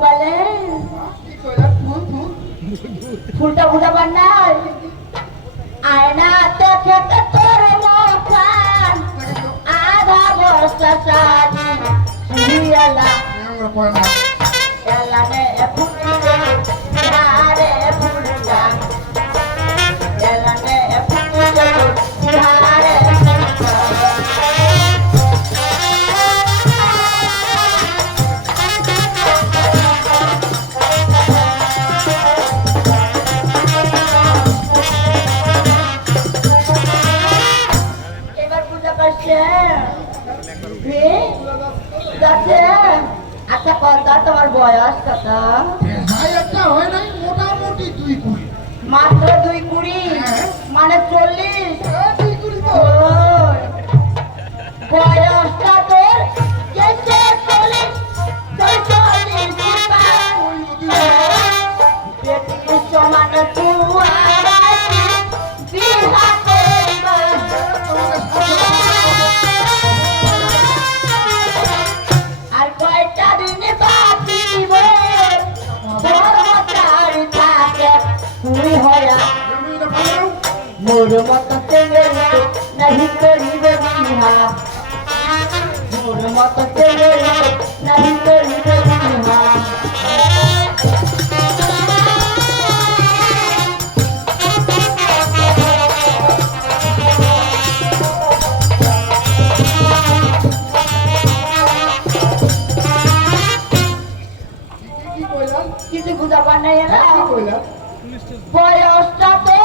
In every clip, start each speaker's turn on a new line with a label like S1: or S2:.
S1: ফুল
S2: ফুলটা বুঝাবার নাই আয়না তো তোর মুখান। আধা বস্তা শাড়ি সিরিয়ালা আচ্ছা কথা তোমার বয়স কত
S1: একটা হয় নাই মোটামুটি দুই কুড়ি।
S2: মাত্র দুই কুড়ি মানে চল্লিশ
S1: হ্যাঁ,
S2: ওই, বয়সটা মোর মত তেলে নাহি করিবে বিহা। মোর মত তেলে নাহি করিবে বিহা। কিছু বুঝাবার নাই এলা। বয়সটা তোর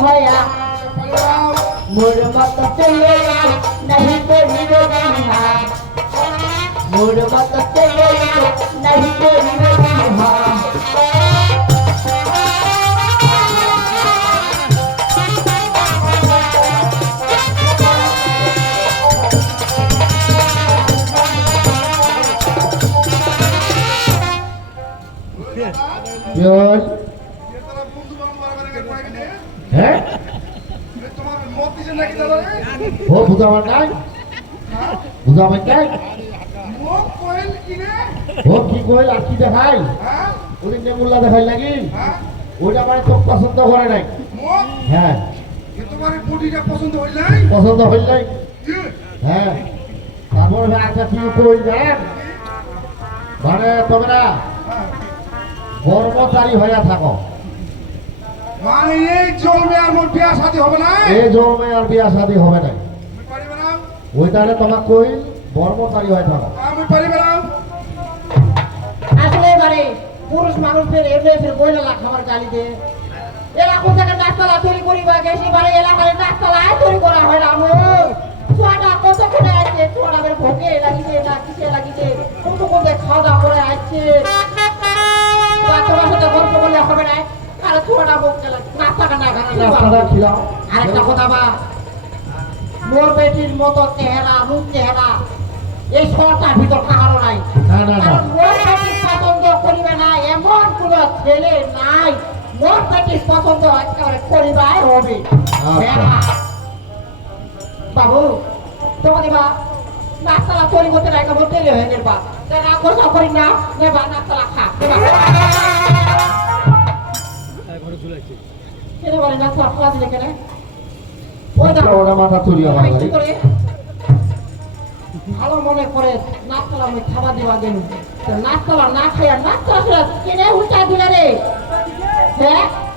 S2: তুই হয়া মোর মত চলে নাহি করিবে বিহা মোর মত চলে নাহি করিবে বিহা
S3: কি হল? হ্যাঁ? ও নাই বুঝাবার নাই
S1: কইল কিনে
S3: ও কি কইল? আর কি দেখাই? ওদিন যে দেখাই লাগি? ওইটা মানে তো পছন্দ করে নাই। হ্যাঁ।
S1: পছন্দ হইল নাই?
S3: পছন্দ হইল নাই হ্যাঁ। তারপরে একটা কি কই দেন মানে তোমরা
S1: হ্যাঁ।
S3: কর্মচারী হইয়া থাকো।
S1: মানে এই চলবে আর মোর বিয়া শাদী হবে না?
S3: এই জন্মে আর বিয়া শাদী হবে না।
S1: আমি পারিবে না।
S3: ওইটারে তোমার কইল কর্মচারী হয়ে থাকো
S1: আমি পারিবে না।
S2: আসলে এবারে পুরুষ মানুষদের এমনি ফের বইলা খাবার গালি দে। এরা কোথাকে নাকতলা তৈরি করিবা? গেছি বারে এলাকায় নাকতলায় তৈরি করা হয় না আমার। ছোয়াটা কতক্ষণে আছে? ছোয়াটা বের ভোগে লাগিছে না কিসে লাগিছে কোন কোন খাওয়া দাওয়া করে আসছে?
S3: রাস্তাটা খিলাও
S2: আরেকটা কথা বা মোর বেটির মতো চেহারা রূপ চেহারা এই শহরটার ভিতর কাহারও নাই।
S3: না না না।
S2: কারণ মোর বেটির পছন্দ করিবে না এমন কোন ছেলে নাই। মোর বেটির পছন্দ একেবারে করিবাই হবে।
S3: আচ্ছা।
S2: বাবু তোমাকে বা নাস্তালা তৈরি করতে হয়ে না গোসা করি না নেবা নাস্তালা খা। ভালো মনে করে নাকতলা আমি খাবার দেওয়া দিন। নাকতলা না খাইয়া নাকতলা কেনে উল্টা দিলে রে? হ্যাঁ
S1: হ্যাঁ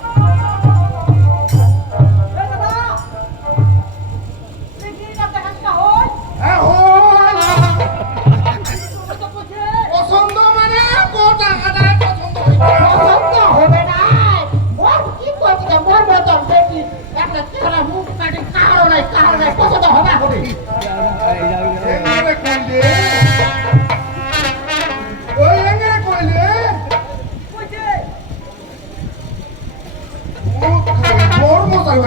S2: চেহারা মুখ কাটি কাহারও নাই কাহারও নাই পছন্দ হবে হবে
S1: কইলে ওই এঙ্গরে কইলে? ও বড় মজার